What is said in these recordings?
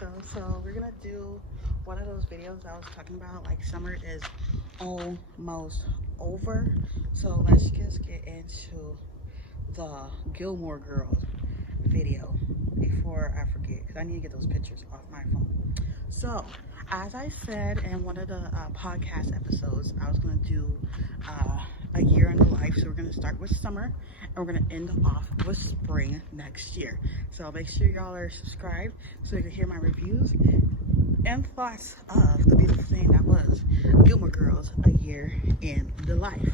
welcome. So we're gonna do one of those videos I was talking about. Like, summer is almost over, so let's just get into the Gilmore Girls video before I forget, because I need to get those pictures off my phone. So as I said in one of the podcast episodes, I was going to do a year in the life. So we're going to start with summer and we're going to end off with spring next year. So make sure y'all are subscribed so you can hear my reviews and thoughts of the beautiful thing that was Gilmore Girls, a year in the life.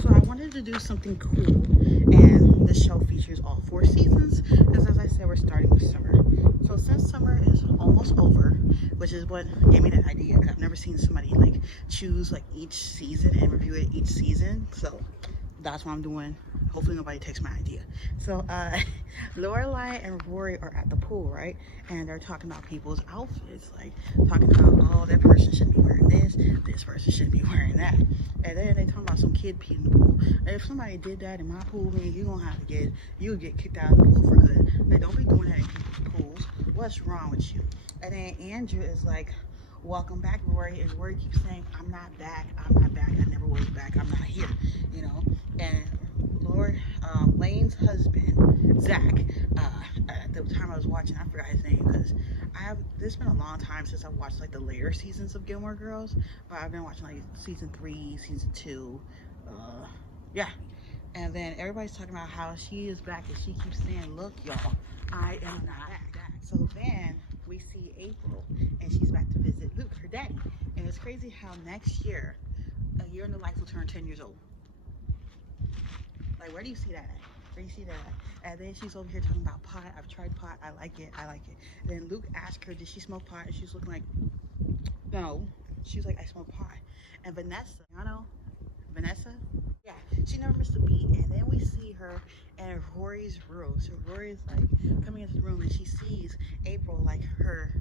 So I wanted to do something cool, and this show features all 4 seasons because, as I said, we're starting with summer. So since summer is almost over, which is what gave me that idea, because I've never seen somebody like choose like each season and review it each season, so that's what I'm doing. Hopefully nobody takes my idea. So Lorelai and Rory are at the pool, right? And they're talking about people's outfits, like talking about, oh, that person shouldn't be wearing this person shouldn't be wearing that. And then they talking about some kid peeing in the pool. And if somebody did that in my pool, man, you'll get kicked out of the pool for good. They don't be doing that in people's pools. What's wrong with you? And then Andrew is like, welcome back, Rory. And Rory keeps saying, I'm not back, I never was back, I'm not here, you know. And Lane's husband, Zach, at the time I was watching, I forgot his name, because this has been a long time since I watched like the later seasons of Gilmore Girls, but I've been watching like season 3, season 2, yeah. And then everybody's talking about how she is back, and she keeps saying, look, y'all, I am not back. So then we see April, and she's back to visit Luke, her daddy. And it's crazy how next year, a year in the life will turn 10 years old. Like, where do you see that at? Where do you see that at? And then she's over here talking about pot. I've tried pot. I like it. And then Luke asked her, did she smoke pot? And she's looking like, no. She's like, I smoke pot. And Vanessa, Vanessa? Yeah, she never missed a beat. And then we see her in Rory's room. So Rory's like coming into the room, and she sees April, like her,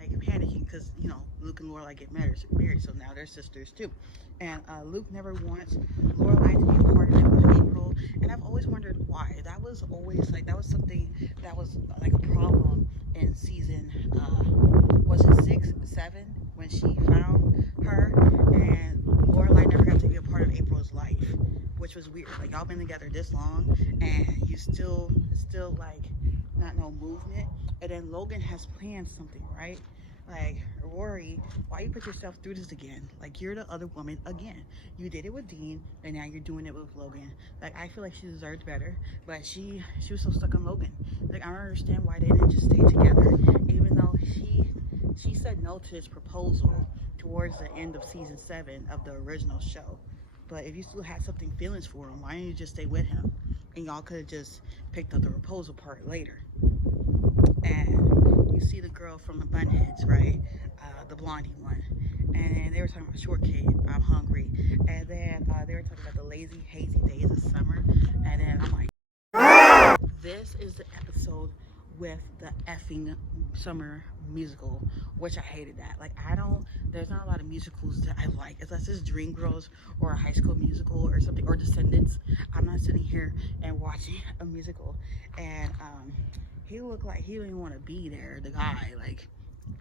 like panicking because, you know, Luke and Lorelai get married, so now they're sisters too. And Luke never wants Lorelai to be a part of it with April, and I've always wondered why. That was something that was like a problem in season was it 6, 7, when she found her, and Lorelai never got to be a part of April's life, which was weird. Like, y'all been together this long and you still like not no movement. And then Logan has planned something, right? Like, Rory, why you put yourself through this again? Like, you're the other woman again. You did it with Dean, and now you're doing it with Logan. Like, I feel like she deserved better, but she was so stuck on Logan. Like, I don't understand why they didn't just stay together, even though she said no to his proposal towards the end of season 7 of the original show. But if you still had something feelings for him, why didn't you just stay with him? And y'all could have just picked up the proposal part later. And you see the girl from the Bunheads, right? The blondie one. And they were talking about shortcake, I'm hungry. And then they were talking about the lazy, hazy days of summer. And then I'm like, this is the episode with the effing summer musical, which I hated that. Like, there's not a lot of musicals that I like, unless it's Dreamgirls or a High School Musical or something, or Descendants. I'm not sitting here and watching a musical. And he looked like he didn't want to be there, the guy, like,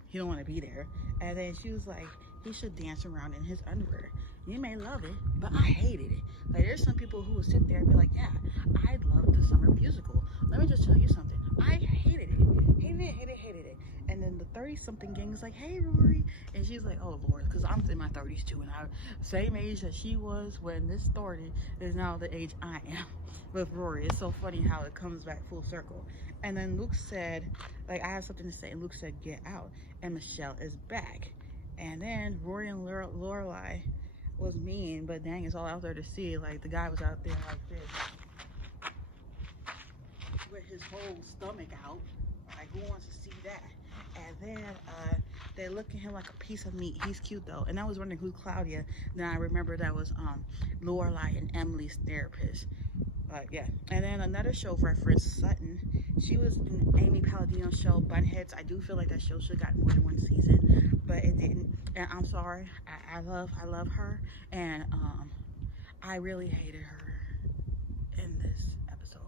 he don't want to be there. And then she was like, he should dance around in his underwear. You may love it, but I hated it. Like, there's some people who will sit there and be like, yeah, I love the summer musical. Let me just tell you something. I hated it. And then the 30-something gang is like, hey, Rory. And she's like, oh, Lord, because I'm in my 30s too. And I'm same age that she was when this started is now the age I am with Rory. It's so funny how it comes back full circle. And then Luke said, like, I have something to say. And Luke said, get out. And Michelle is back. And then Rory and Lorelai was mean, but dang, it's all out there to see. Like, the guy was out there like this with his whole stomach out. Like, who wants to see that? And then they look at him like a piece of meat. He's cute though. And I was wondering who Claudia. Then I remember that was Lorelai and Emily's therapist. Yeah. And then another show reference, Sutton. She was in Amy Palladino's show Bunheads. I do feel like that show should have gotten more than 1 season, but it didn't. And I'm sorry. I love her, and I really hated her in this episode.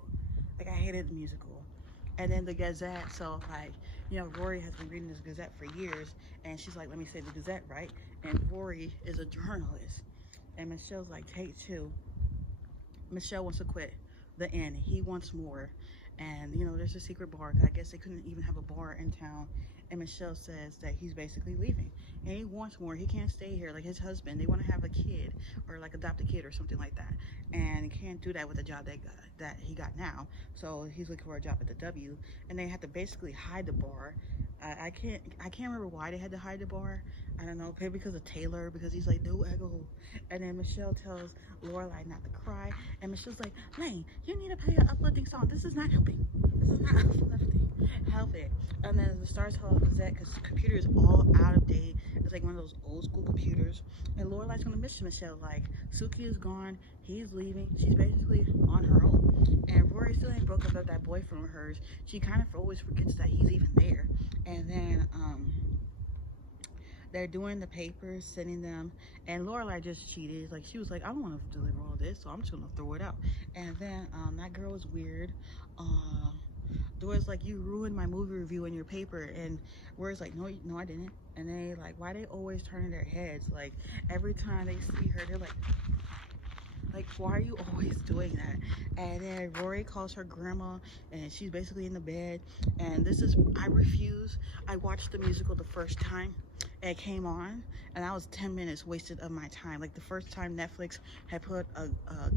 Like, I hated the musical. And then the Gazette, so like you know, Rory has been reading this Gazette for years, and she's like, let me say the Gazette, right? And Rory is a journalist, and Michelle's like, take two. Michelle wants to quit the inn. He wants more. And, you know, there's a secret bar. I guess they couldn't even have a bar in town. And Michelle says that he's basically leaving. And he wants more. He can't stay here. Like his husband, they want to have a kid or like adopt a kid or something like that. And he can't do that with the job that he got now. So he's looking for a job at the W. And they have to basically hide the bar. I can't remember why they had to hide the bar. I don't know, maybe because of Taylor, because he's like, no alcohol. And then Michelle tells Lorelai not to cry. And Michelle's like, Lane, you need to play an uplifting song. This is not helping. This is not uplifting. Help it. And then the Stars tell Gazette, because the computer is all out of date. It's like one of those old school computers. And Lorelai's going to miss Michelle. Like, Suki is gone. He's leaving. She's basically on her own. And Rory still ain't broke up with that boyfriend of hers. She kind of always forgets that he's even there. And then, they're doing the papers, sending them, and Lorelai just cheated. Like, she was like, I don't want to deliver all this, so I'm just gonna throw it out. And then that girl was weird. Dora's like, you ruined my movie review in your paper, and Rory's like, no, I didn't. And they like, why they always turning their heads? Like, every time they see her, they're like, why are you always doing that? And then Rory calls her grandma, and she's basically in the bed. And this is, I refuse. I watched the musical the first time it came on, and that was 10 minutes wasted of my time. Like, the first time Netflix had put a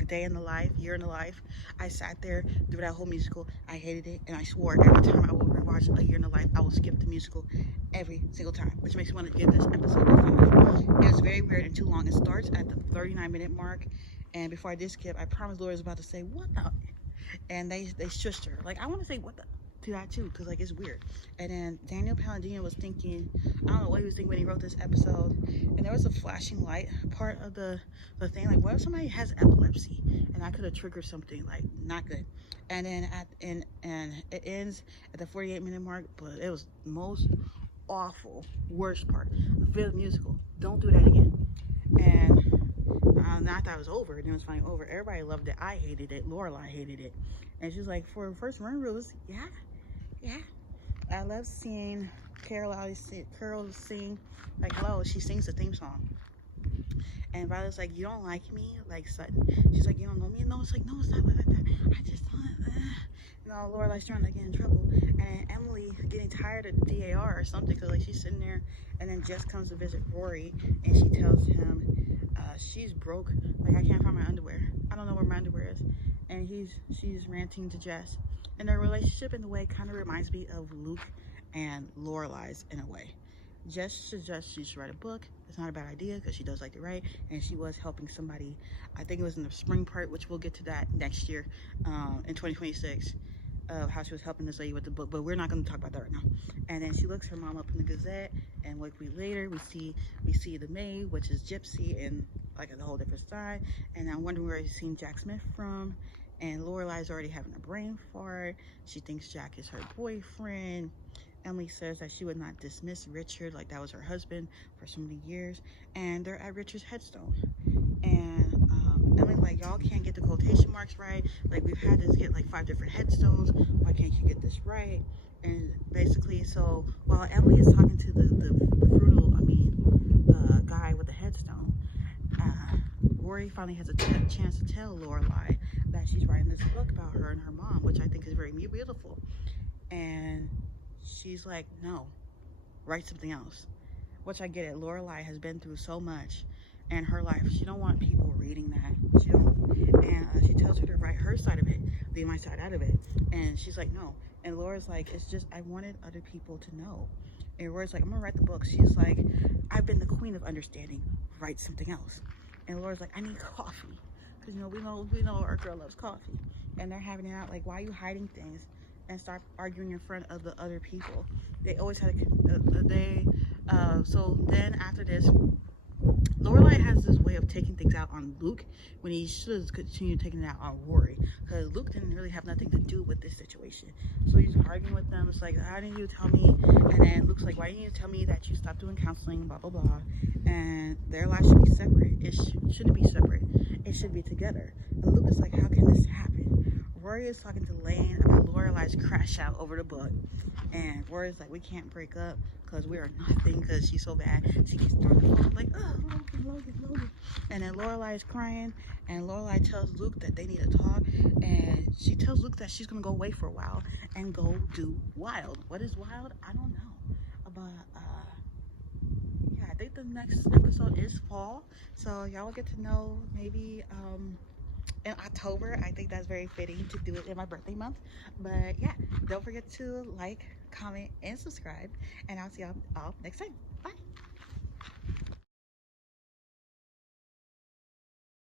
day in the life, year in the life, I sat there through that whole musical. I hated it, and I swore every time I would rewatch A Year in the Life, I will skip the musical every single time, which makes me want to give this episode a 5. It was very weird and too long. It starts at the 39-minute mark, and before I did skip, I promised Laura was about to say, what the? And they shushed her. Like, I want to say, what the? To that too, because like it's weird. And then Daniel Palladino was thinking, I don't know what he was thinking when he wrote this episode, and there was a flashing light part of the thing. Like, what if somebody has epilepsy and I could have triggered something? Like, not good. And then and it ends at the 48-minute mark, but it was most awful, worst part of the musical. Don't do that again. And I thought it was over, and it was finally over. Everybody loved it. I hated it. Lorelai hated it. And she's like, for first run rules, yeah. I love seeing Carol sing. Like, hello, she sings the theme song. And Violet's like, you don't like me? Like Sutton. She's like, you don't know me? No, it's like, no, it's not like that. I just don't. You know, Lorelai's trying to get in trouble. And Emily getting tired of the DAR or something, because like she's sitting there, and then Jess comes to visit Rory, and she tells him she's broke. Like, I can't find my underwear. I don't know where my underwear is. And she's ranting to Jess. And their relationship in a way kind of reminds me of Luke and Lorelai's in a way. Jess suggests she should write a book. It's not a bad idea because she does like to write, and she was helping somebody. I think it was in the spring part, which we'll get to that next year, in 2026, of how she was helping this lady with the book. But we're not going to talk about that right now. And then she looks her mom up in the Gazette, and like later we see the maid, which is Gypsy, and like a whole different side. And I'm wondering where he's seen Jack Smith from. And Lorelai's already having a brain fart. She thinks Jack is her boyfriend. Emily says that she would not dismiss Richard, like that was her husband for so many years. And they're at Richard's headstone. And Emily's like, y'all can't get the quotation marks right. Like, we've had this get like 5 different headstones. Why can't you get this right? And basically, so while Emily is talking to the guy with the headstone, Rory finally has a chance to tell Lorelai that she's writing this book about her and her mom, which I think is very beautiful. And she's like, no, write something else. Which I get it. Lorelai has been through so much in her life. She don't want people reading that. She don't. And she tells her to write her side of it, leave my side out of it. And she's like, no. And Laura's like, it's just, I wanted other people to know. And Laura's like, I'm gonna write the book. She's like, I've been the queen of understanding. Write something else. And Laura's like, I need coffee. Because, you know, we know our girl loves coffee. And they're having it out, like, why are you hiding things? And start arguing in front of the other people. They always had so then after this, Lorelai has this way of taking things out on Luke when he should continue taking it out on Rory, because Luke didn't really have nothing to do with this situation. So he's arguing with them. It's like, how didn't you tell me? And then Luke's like, why didn't you tell me that you stopped doing counseling, blah blah blah. And their lives should be separate. It shouldn't be separate. It should be together. And Luke is like, how can this happen? Rory is talking to Lane about Lorelai's crash out over the book. And Rory's like, we can't break up because we are nothing because she's so bad. She keeps throwing the phone like, oh, Logan. And then Lorelai is crying, and Lorelai tells Luke that they need to talk. And she tells Luke that she's going to go away for a while and go do Wild. What is Wild? I don't know. But, yeah, I think the next episode is fall. So y'all will get to know maybe in October. I think that's very fitting to do it in my birthday month. But yeah, don't forget to like, comment, and subscribe. And I'll see y'all all next time. Bye.